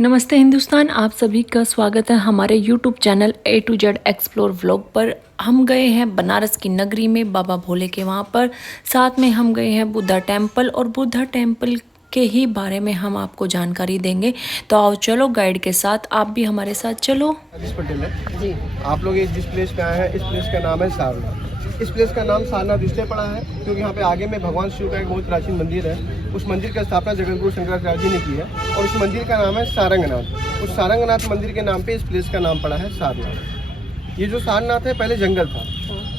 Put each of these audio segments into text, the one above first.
नमस्ते हिंदुस्तान, आप सभी का स्वागत है हमारे YouTube channel A to Z explore vlog पर। हम गए हैं बनारस की नगरी में बाबा भोले के वहाँ पर। साथ में हम गए हैं बुद्धा टेम्पल और बुद्धा टेम्पल के ही बारे में हम आपको जानकारी देंगे। तो आओ चलो गाइड के साथ, आप भी हमारे साथ चलो। पटेल है जी। आप लोग जिस प्लेस पे आए हैं, इस प्लेस का नाम है सारनाथ। इस प्लेस का नाम सारनाथ इसलिए पड़ा है क्योंकि यहाँ पे आगे में भगवान शिव का एक बहुत प्राचीन मंदिर है। उस मंदिर की स्थापना जगतगुरु शंकराचार्य जी ने की है और उस मंदिर का नाम है सारंगनाथ। उस सारंगनाथ मंदिर के नाम पे इस प्लेस का नाम पड़ा है सारनाथ। ये जो सारनाथ है पहले जंगल था।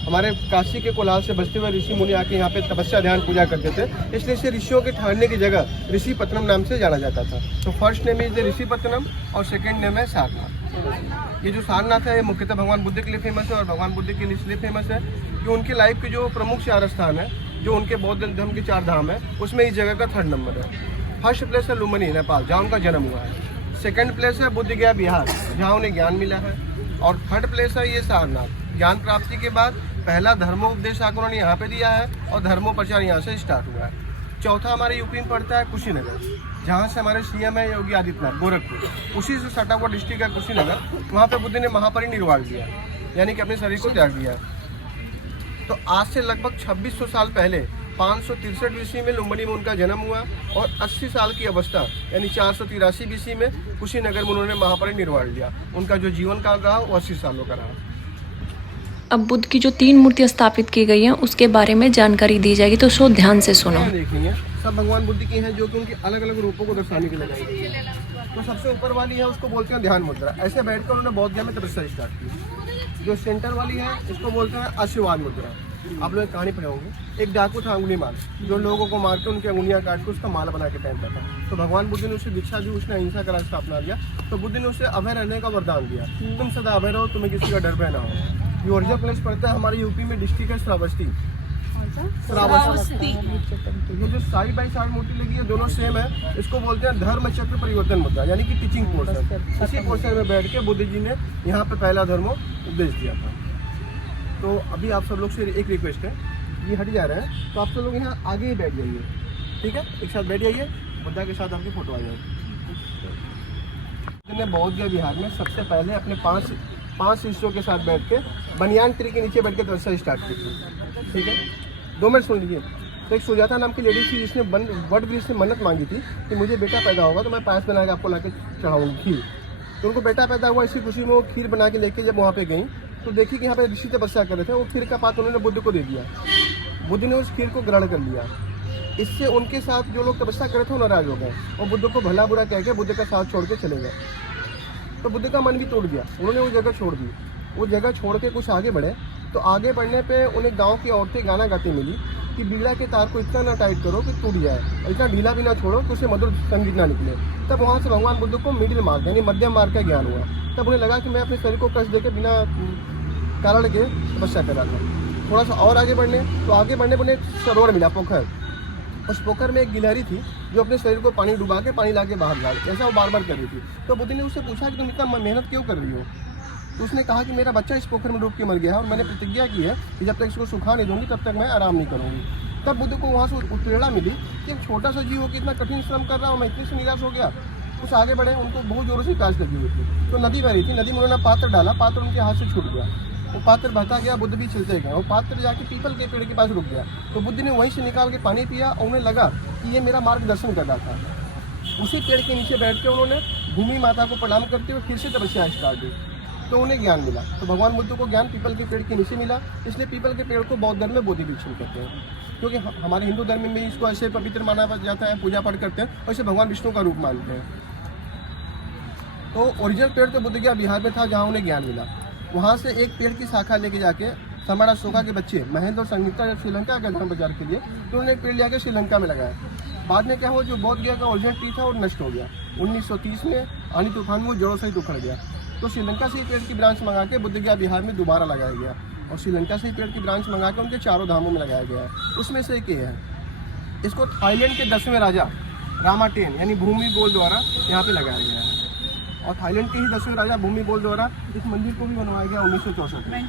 हमारे काशी के कोलाहल से बचते हुए ऋषि मुनि आके यहाँ पे तपस्या ध्यान पूजा करते थे, इसलिए इसे ऋषियों के ठहरने की जगह ऋषिपत्तनम नाम से जाना जाता था। तो फर्स्ट नेम इज ऋषिपत्तनम और सेकंड नेम है सारनाथ। ये जो सारनाथ है ये मुख्यतः भगवान बुद्ध के लिए फेमस है और भगवान बुद्ध के लिए इसलिए फेमस है कि उनकी लाइफ के जो प्रमुख 4 स्थान है, जो उनके बौद्ध धर्म के 4 धाम है, उसमें इस जगह का 3rd नंबर है। फर्स्ट प्लेस है लुम्बिनी नेपाल, जहाँ उनका जन्म हुआ है। सेकंड प्लेस है बोध गया बिहार, जहाँ उन्हें ज्ञान मिला है। और 3rd प्लेस है ये सारनाथ। ज्ञान प्राप्ति के बाद पहला धर्मोपदेश आकर उन्होंने यहाँ पे दिया है और धर्मोपचार यहाँ से स्टार्ट हुआ है। चौथा हमारे यूपी में पड़ता है कुशीनगर, जहाँ से हमारे सीएम है योगी आदित्यनाथ, गोरखपुर। उसी से सटा हुआ डिस्ट्रिक्ट है कुशीनगर। वहाँ पे बुद्ध ने महापरिनिर्वाण दिया, यानी कि अपने शरीर को त्याग दिया। तो आज से लगभग 2600 साल पहले 563 BC में लुम्बिनी में उनका जन्म हुआ और 80 साल की अवस्था यानी 483 BC में कुशीनगर में उन्होंने महापरिनिर्वाण लिया। उनका जो जीवन काल रहा वो 80 सालों का रहा। अब बुद्ध की जो 3 मूर्तियाँ स्थापित की गई हैं उसके बारे में जानकारी दी जाएगी, तो सो ध्यान से सुनो। देखिए सब भगवान बुद्ध की हैं जो कि उनके अलग अलग रूपों को दर्शाने के लिए लगाई गई है। तो सबसे ऊपर वाली है उसको बोलते हैं ध्यान मुद्रा। ऐसे बैठकर उन्होंने बौद्ध ज्ञान में तपस्या स्टार्ट की। जो सेंटर वाली है इसको बोलते हैं आशीर्वाद मुद्रा। आप लोग एक कहानी पढ़े होंगे, एक डाकू था अंगुली माल, जो लोगों को मार के उनकी अंगुलियां काट के उसका माला बना के पहनता था। तो भगवान बुद्ध ने उसे दीक्षा दी, उसने अहिंसा का रास्ता अपना लिया। तो बुद्ध ने उसे अभय रहने का वरदान दिया, तुम सदा अभय रहो, तुम्हें किसी का डर भय ना हो। ये ओरिजिनल प्लेस पड़ता है हमारे यूपी में, डिस्ट्रिक्ट है श्रावस्ती। ये जो साइड बाई साइड मूर्ति लगी है दोनों सेम है। इसको बोलते हैं धर्म चक्र परिवर्तन मुद्रा, यानी कि टीचिंग पोर्शन। इसी पोर्शन में बैठ के बुद्ध जी ने यहाँ पे पहला धर्म उपदेश दिया था। तो अभी आप सब लोग से एक रिक्वेस्ट है, ये हट जा रहे हैं तो आप सब लोग यहाँ आगे ही बैठ जाइए, ठीक है? एक साथ बैठ जाइए, बुद्धा के साथ आपकी फोटो आ जाएगी। बौद्ध गया बिहार में सबसे पहले अपने 5 शिष्यों के साथ बैठ के बनियान ट्री के नीचे बैठ के तपस्या स्टार्ट की थी, ठीक है? 2 मिनट सुन लीजिए। तो एक सुजाता नाम की लेडी थी जिसने वट वृक्ष से मन्नत मांगी थी कि मुझे बेटा पैदा होगा तो मैं पायस बना के आपको ला के चढ़ाऊँगी खीर। तो उनको बेटा पैदा हुआ, इसी खुशी में वो खीर बना के लेके जब वहाँ पे गई तो देखी कि यहाँ पे ऋषि तपस्या कर रहे थे। वो खीर का पात्र उन्होंने बुद्ध को दे दिया। बुद्ध ने उस खीर को ग्रहण कर लिया। इससे उनके साथ जो लोग तपस्या कर रहे थे वो नाराज हो गए और बुद्ध को भला बुरा कह के बुद्ध का साथ छोड़ के चले गए। तो बुद्ध का मन भी टूट गया, उन्होंने वो जगह छोड़ दी। वो जगह छोड़ के कुछ आगे बढ़े तो आगे बढ़ने पे उन्हें गांव की औरतें गाना गाती मिली कि बीड़ा के तार को इतना ना टाइट करो कि टूट जाए और इतना ढीला भी ना छोड़ो कि उसे मधुर संगीत ना निकले। तब वहाँ से भगवान बुद्ध को मिडिल मार्ग यानी मध्यम मार्ग का ज्ञान हुआ। तब उन्हें लगा कि मैं अपने शरीर को कष्ट देकर बिना कारण के तपस्या कर रहा था। थोड़ा सा और आगे बढ़ने पर उन्हें सरोवर मिला, पोखर। उस पोखर में एक गिलहरी थी जो अपने शरीर को पानी डुबा के पानी ला के बाहर ला, ऐसा वो बार बार कर रही थी। तो बुद्ध ने उससे पूछा कि तुम इतना मेहनत क्यों कर रही हो? तो उसने कहा कि मेरा बच्चा इस पोखर में डूब के मर गया है और मैंने प्रतिज्ञा की है कि जब तक इसको सुखा नहीं दूंगी तब तक मैं आराम नहीं करूँगी। तब बुद्ध को वहाँ से प्रेरणा मिली कि एक छोटा सा जीव हो कि इतना कठिन श्रम कर रहा हूँ, मैं इतने से निराश हो गया। कुछ आगे बढ़े, उनको बहुत जोरों से प्यास लगी हुई थी। तो नदी बह रही थी, नदी में उन्होंने पात्र डाला, पात्र उनके हाथ से छूट गया। वो पात्र बहता गया, बुद्ध भी चलते गए। वो पात्र जाके पीपल के पेड़ के पास रुक गया। तो बुद्ध ने वहीं से निकाल के पानी पिया और उन्हें लगा कि ये मेरा मार्गदर्शन कर रहा था। उसी पेड़ के नीचे बैठ के उन्होंने भूमि माता को प्रणाम करते हुए फिर से तपस्या स्टार्ट की। तो उन्हें ज्ञान मिला। तो भगवान बुद्ध को ज्ञान पीपल के पेड़ के नीचे मिला, इसलिए पीपल के पेड़ को बौद्ध धर्म में बोधि वृक्ष कहते हैं। क्योंकि हमारे हिंदू धर्म में इसको ऐसे पवित्र माना जाता है, पूजा पाठ करते हैं और इसे भगवान विष्णु का रूप मानते हैं। तो ओरिजिनल पेड़ तो बुद्ध गया बिहार में था, जहाँ उन्हें ज्ञान मिला। वहाँ से एक पेड़ की शाखा लेके जाके सम्राट अशोका के बच्चे महेंद्र और संगीता जब श्रीलंका गए धर्म प्रचार के लिए तो उन्होंने एक पेड़ लिया के श्रीलंका में लगाया। बाद में क्या हुआ, जो बौद्ध गया का ओरिजिनल ट्री था वो नष्ट हो गया। 1930 में आनी तूफान में वो जड़ों सहित उखड़ गया। तो श्रीलंका से ही पेड़ की ब्रांच मंगा के बुद्ध गया बिहार में दोबारा लगाया गया और श्रीलंका से ही पेड़ की ब्रांच मंगा के उनके 4 धामों में लगाया गया है। उसमें से एक ये है। इसको थाईलैंड के 10वें राजा रामाटेन यानी भूमि बोल द्वारा यहाँ पे लगाया गया है और थाईलैंड के ही 10वें राजा भूमि बोल द्वारा इस मंदिर को भी बनवाया गया 1964 में।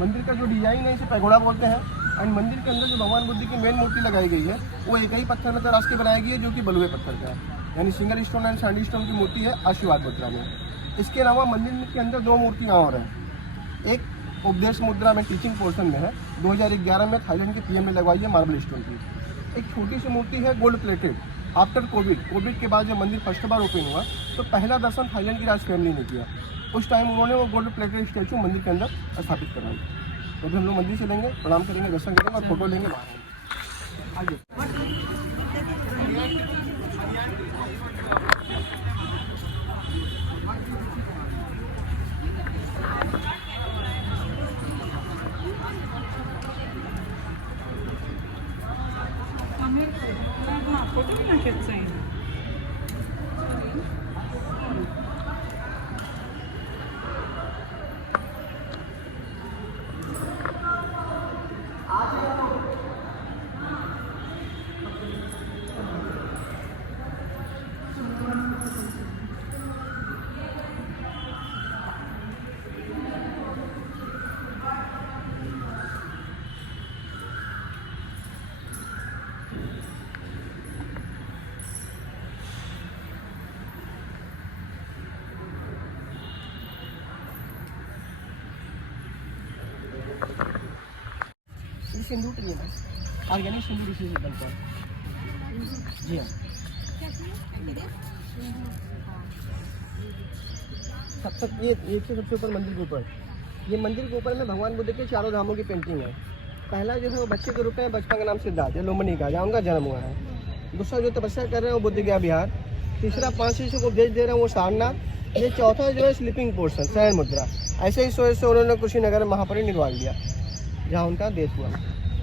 मंदिर का जो डिजाइन है इसे पैगोडा बोलते हैं। एंड मंदिर के अंदर जो भगवान बुद्ध की मेन मूर्ति लगाई गई है वो एक ही पत्थर में तराश के बनाई गई है जो कि बलुए पत्थर का है। यानी single stone and Sandy stone की मूर्ति है आशीर्वाद मुद्रा में। इसके अलावा मंदिर के अंदर 2 मूर्तियाँ और हैं। एक उपदेश मुद्रा में टीचिंग पोर्शन में है, 2011 में थाईलैंड के पीएम ने लगवाई है मार्बल स्टोन की। एक छोटी सी मूर्ति है गोल्ड प्लेटेड। आफ्टर कोविड के बाद जब मंदिर फर्स्ट बार ओपन हुआ तो पहला दर्शन थाईलैंड की राज फैमिली ने किया। उस टाइम उन्होंने वो गोल्ड प्लेटेड स्टैचू मंदिर के अंदर स्थापित करवाई। तो हम लोग मंदिर से लेंगे, प्रणाम करेंगे, दर्शन करेंगे और फोटो लेंगे बाहर। आइए। सिंदूर ट्री है, ऑर्गेनिक सिंदूर इसी से बनता है। जी हाँ। सबसे ऊपर मंदिर के ऊपर, ये मंदिर के ऊपर में भगवान बुद्ध के 4 धामों की पेंटिंग है। पहला जो है वो बच्चे के रूप में बचपन का नाम सिद्धार्थ है, लोमनी का, जहाँ उनका जन्म हुआ है। दूसरा जो तपस्या कर रहे हैं वो बुद्ध गया बिहार। तीसरा 5 शिष्यों को उपदेश दे रहे हैं वो सारनाथ। ये चौथा जो है स्लीपिंग पोर्शन, शयन मुद्रा। ऐसे ही सोए से उन्होंने कुशीनगर में महापरिनिर्वाण लिया, जहाँ उनका देश हुआ।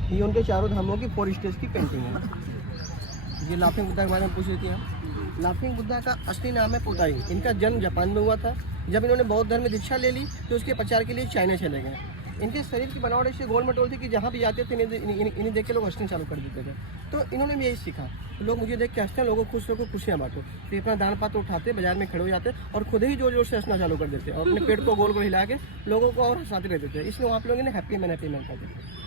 ये उनके 4 धामों की 4 स्टेज की पेंटिंग है। ये लाफिंग बुद्धा के बारे में पूछ रही थी आप। लाफिंग बुद्धा का असली नाम है पोताई। इनका जन्म जापान में हुआ था। जब इन्होंने बौद्ध धर्म में दीक्षा ले ली तो उसके प्रचार के लिए चाइना चले गए। इनके शरीर की बनावट ऐसी गोल मटोल थी कि जहाँ भी जाते थे इन्हें देख के लोग हंसना चालू कर देते थे। तो इन्होंने भी यही सीखा, तो लोग मुझे देख के हंसते हैं, लोगों को खुश लोगों को खुशियाँ बांटो। फिर अपना दान पात्र उठाते, बाजार में खड़े हो जाते और खुद ही जोर जोर से हंसना चालू कर देते और अपने पेट को गोल गोल हिला के लोगों को और हंसाते रहते थे। इसलिए वहाँ पे लोग इन्हें हैप्पी मैन कहते थे।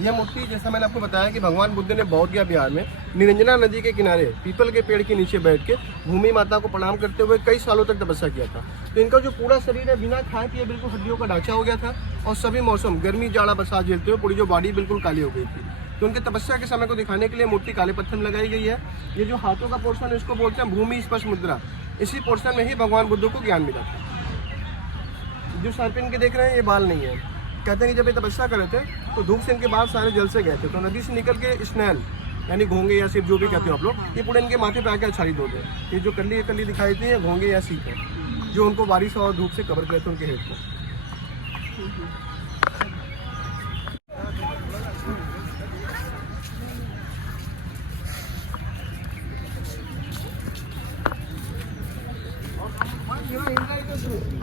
यह मूर्ति, जैसा मैंने आपको बताया कि भगवान बुद्ध ने बौद्ध गया बिहार में निरंजना नदी के किनारे पीपल के पेड़ के नीचे बैठ के भूमि माता को प्रणाम करते हुए कई सालों तक तपस्या किया था। तो इनका जो पूरा शरीर है बिना खाए पिए बिल्कुल हड्डियों का ढांचा हो गया था और सभी मौसम गर्मी जाड़ा बरसात झेलते हुए पूरी जो बॉडी बिल्कुल काली हो गई थी। तो उनके तपस्या के समय को दिखाने के लिए मूर्ति काले पत्थर में लगाई गई है। ये जो हाथों का पोर्शन है इसको बोलते हैं भूमि स्पर्श मुद्रा। इसी पोर्शन में ही भगवान बुद्ध को ज्ञान मिला था। जो सर पे इनके देख रहे हैं ये बाल नहीं है। कहते हैं कि जब ये तपस्या कर रहे थे तो धूप से इनके बाल सारे जल से गए थे। तो नदी से निकल के स्नेल यानी घोंगे या सिर्फ जो भी कहते हो आप लोग, ये पूरे इनके माथे पे आके आच्छादित होते हैं। ये जो कली दिखाई थी ये घोंगे या सीप है, जो उनको बारिश और धूप से कवर करते थे उनके हेड को।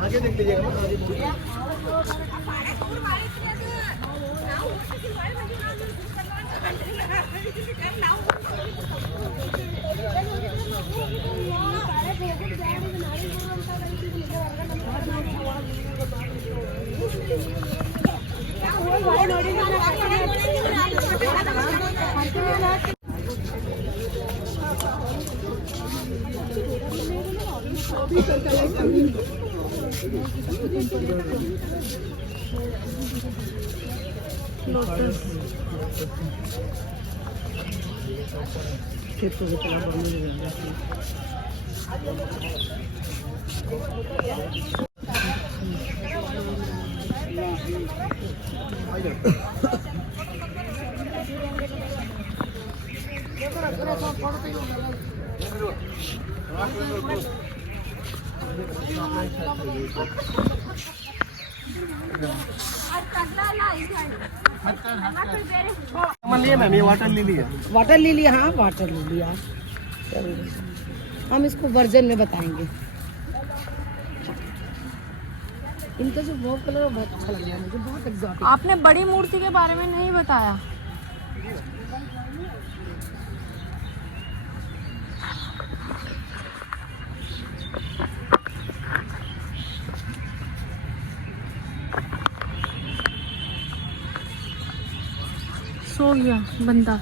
आगे देख लीजिएगा। मैम ये वाटर लिली है। वाटर लिली, हाँ वाटर लिली। हम इसको वर्जन में बताएंगे। इनका जो वो कलर है बहुत अच्छा लग रहा है मुझे, बहुत एक्सोटिक। आपने बड़ी मूर्ति के बारे में नहीं बताया। सो गया बंदा।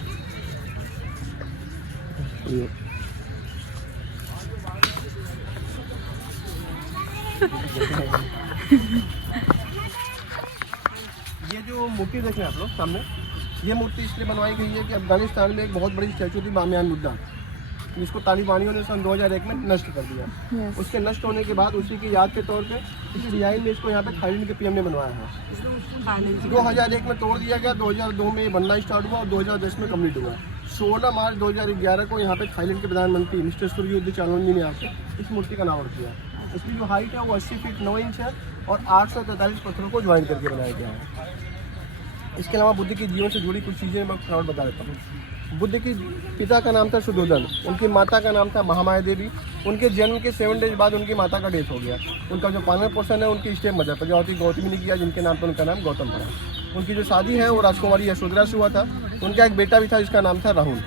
ये जो मूर्ति देख रहे हैं आप लोग सामने, ये मूर्ति इसलिए बनवाई गई है कि अफगानिस्तान में एक बहुत बड़ी स्टैचू थी बामियान बुद्धा, जिसको तालिबानियों ने सन 2001 में नष्ट कर दिया। उसके नष्ट होने के बाद उसी की याद के तौर पे इसी डिजाइन में इसको यहाँ पे थाईलैंड के पीएम ने बनवाया है। 2001 में तोड़ दिया गया, 2002 में ये बनना स्टार्ट हुआ और 2010 में कम्प्लीट हुआ। 16 मार्च 2011 को यहाँ पे थाईलैंड के प्रधानमंत्री मिस्टर सूर्योदय चानोनी ने आकर इस मूर्ति का अनावरण किया। इसकी जो हाइट है वो 80 फीट 9 इंच है और 843 पत्थरों को ज्वाइन करके बनाया गया है। इसके अलावा बुद्ध के जीवन से जुड़ी कुछ चीज़ें मैं और बता देता हूँ। बुद्ध के पिता का नाम था शुद्धोधन, उनकी माता का नाम था महामाया देवी। उनके जन्म के 7 डेज बाद उनकी माता का डेथ हो गया। उनका जो पालन पोषण है उनकी स्टेप मदर प्रजापति गौतमी ने किया, जिनके नाम पर उनका नाम गौतम पड़ा। उनकी जो शादी है वो राजकुमारी यशोधरा से हुआ था। उनका एक बेटा भी था जिसका नाम था राहुल।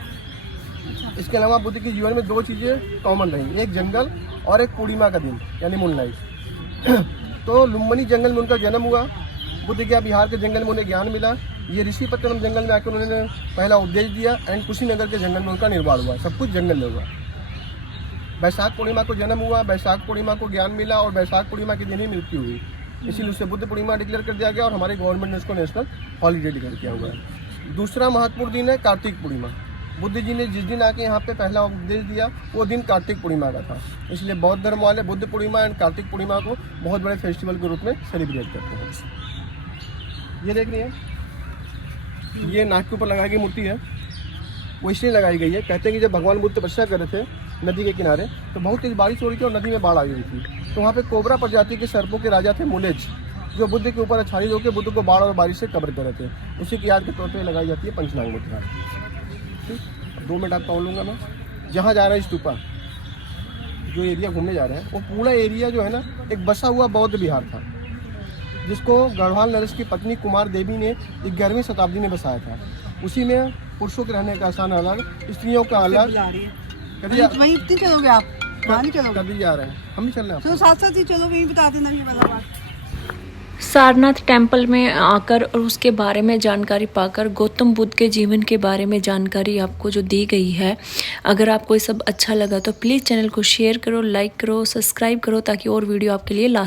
इसके अलावा बुद्ध के जीवन में 2 चीज़ें कॉमन रही, एक जंगल और एक पूर्णिमा का दिन यानी मूनलाइट। तो लुम्बिनी जंगल में उनका जन्म हुआ। बुद्ध गया बिहार के जंगल में उन्हें ज्ञान मिला। ये ऋषिपत्तनम जंगल में आकर उन्होंने पहला उपदेश दिया एंड कुशीनगर के जंगल में उनका निर्वाण हुआ। सब कुछ जंगल में हुआ। बैसाख पूर्णिमा को जन्म हुआ, बैसाख पूर्णिमा को ज्ञान मिला और बैसाख पूर्णिमा के दिन ही मृत्यु हुई। इसीलिए उसे बुद्ध पूर्णिमा डिक्लेयर कर दिया गया और हमारे गवर्नमेंट ने उसको नेशनल हॉलीडे डिक्लेयर किया हुआ है। दूसरा महत्वपूर्ण दिन है कार्तिक पूर्णिमा। बुद्ध जी ने जिस दिन आके यहाँ पे पहला उपदेश दिया वो दिन कार्तिक पूर्णिमा का था। इसलिए बौद्ध धर्म वाले बुद्ध पूर्णिमा एंड कार्तिक पूर्णिमा को बहुत बड़े फेस्टिवल के रूप में सेलिब्रेट करते हैं। ये देख रही है, ये नाक के ऊपर लगाई गई मूर्ति है। वो इसलिए लगाई गई है, कहते हैं कि जब भगवान बुद्ध तपस्या कर रहे थे नदी के किनारे तो बहुत तेज बारिश हो रही थी और नदी में बाढ़ आ गई थी। तो वहाँ पे कोबरा प्रजाति के सर्पों के राजा थे मुलेज, जो बुद्ध के ऊपर आच्छादित होकर बुद्ध को बाढ़ और बारिश से कवर कर रहे थे। उसी की याद के तौर पर लगाई जाती है पंचनाग मुद्रा। ठीक, 2 मिनट आपका बोलूँगा मैं। जहाँ जा रहा है स्तूपा, जो एरिया घूमने जा रहे हैं वो पूरा एरिया जो है ना एक बसा हुआ बौद्ध विहार था, जिसको गढ़वाल नरेश की पत्नी कुमार देवी ने 11वीं शताब्दी में बसाया था। उसी में पुरुषों के रहने का स्थान अलग, स्त्रियों का अलग। वहीं इतनी चलोगे आप, वहाँ नहीं चलोगे? कभी जा रहे हैं, हम भी चल रहे हैं। तो साथ साथ ही चलो, वहीं बता देना ये वाला बात। सारनाथ टेम्पल में आकर और उसके बारे में जानकारी पाकर गौतम बुद्ध के जीवन के बारे में जानकारी आपको जो दी गई है, अगर आपको ये सब अच्छा लगा तो प्लीज़ चैनल को शेयर करो, लाइक करो, सब्सक्राइब करो ताकि और वीडियो आपके लिए ला